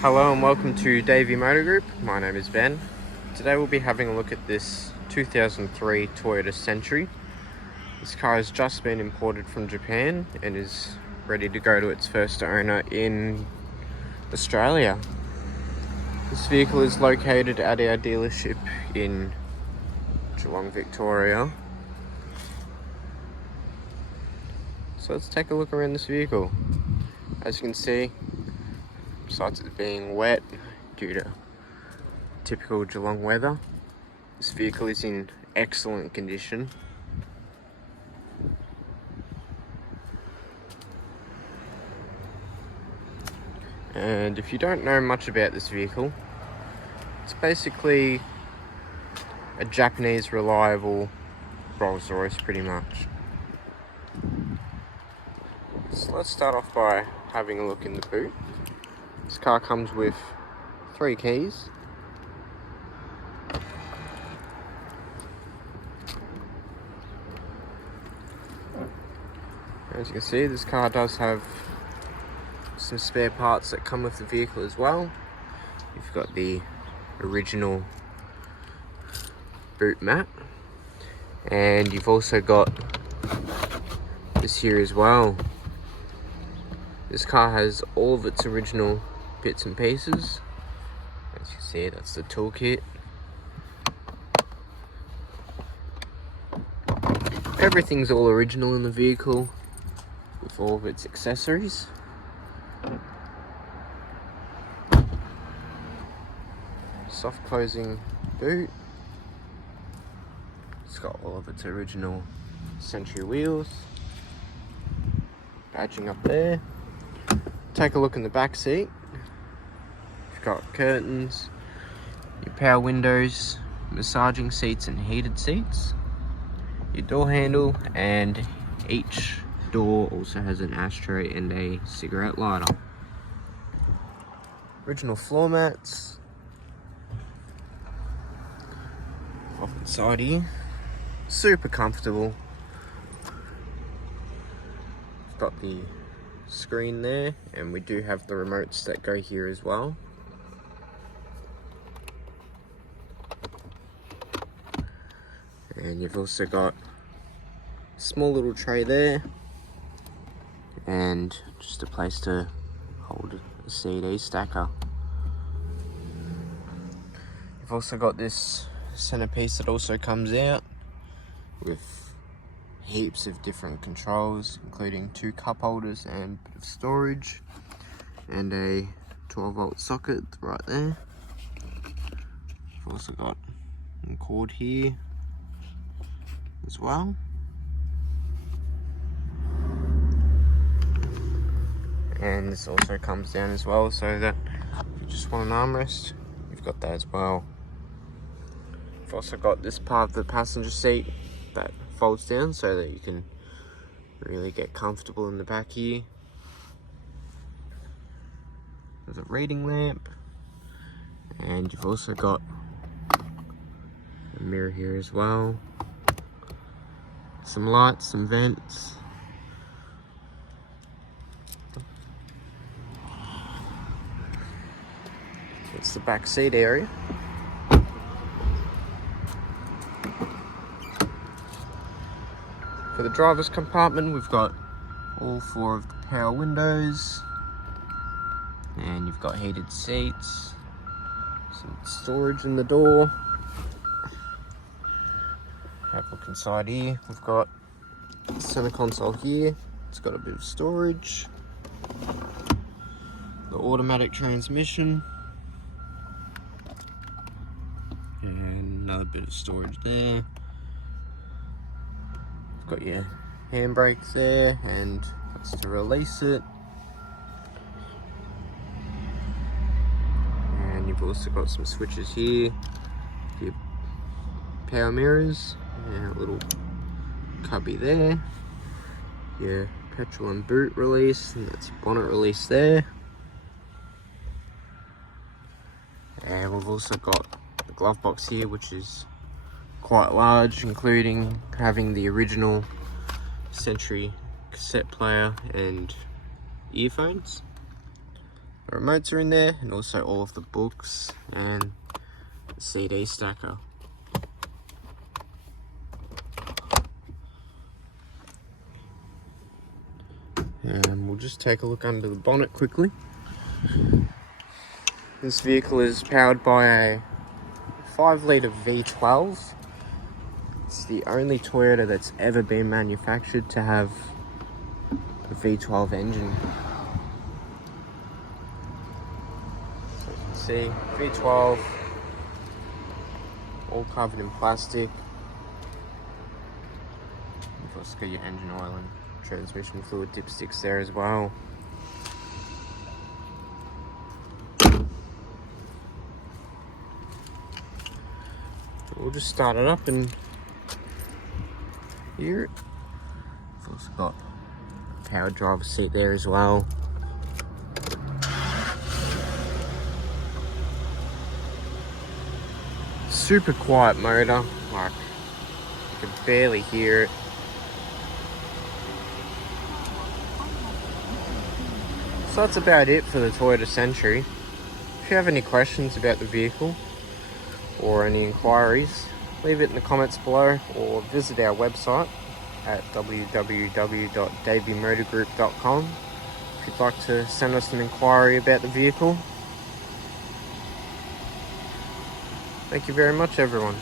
Hello and welcome to Davey Motor Group. My name is Ben. Today we'll be having a look at this 2003 Toyota Century. This car has just been imported from Japan and is ready to go to its first owner in Australia. This vehicle is located at our dealership in Geelong, Victoria. So let's take a look around this vehicle. As you can see, besides it being wet due to typical Geelong weather, this vehicle is in excellent condition. And if you don't know much about this vehicle, it's basically a Japanese reliable Rolls-Royce pretty much. So let's start off by having a look in the boot. This car comes with 3 keys. As you can see, this car does have some spare parts that come with the vehicle as well. You've got the original boot mat, and you've also got this here as well. This car has all of its original bits and pieces. As you can see, that's the toolkit. Everything's all original in the vehicle with all of its accessories. Soft closing boot. It's got all of its original Century wheels. Badging up there. Take a look in the back seat. You've got curtains, your power windows, massaging seats and heated seats, your door handle, and each door also has an ashtray and a cigarette lighter. Original floor mats. Off inside here. Super comfortable. Got the screen there, and we do have the remotes that go here as well. And you've also got a small little tray there and just a place to hold a CD stacker. You've also got this centerpiece that also comes out with heaps of different controls, including 2 cup holders and a bit of storage, and a 12-volt socket right there. We've also got a cord here as well. And this also comes down as well, so that if you just want an armrest, you've got that as well. You've also got this part of the passenger seat that folds down so that you can really get comfortable in the back here. There's a reading lamp, and you've also got a mirror here as well, some lights, some vents. It's the back seat area. For the driver's compartment, we've got all 4 of the power windows, and you've got heated seats, some storage in the door. Have a look inside here. We've got the center console here. It's got a bit of storage. The automatic transmission. And another bit of storage there. Got your handbrakes there, and that's to release it. And you've also got some switches here, your power mirrors, and a little cubby there, your petrol and boot release, and that's your bonnet release there. And we've also got the glove box here, which is quite large, including having the original Century cassette player and earphones. The remotes are in there, and also all of the books and the CD stacker. And we'll just take a look under the bonnet quickly. This vehicle is powered by a 5-litre V12. It's the only Toyota that's ever been manufactured to have a V12 engine. So you can see V12, all covered in plastic. You've also got your engine oil and transmission fluid dipsticks there as well. We'll just start it up and hear it. We've also got a power driver's seat there as well. Super quiet motor, like you can barely hear it. So that's about it for the Toyota Century. If you have any questions about the vehicle or any inquiries, leave it in the comments below or visit our website at www.daveymotorgroup.com if you'd like to send us an inquiry about the vehicle. Thank you very much, everyone.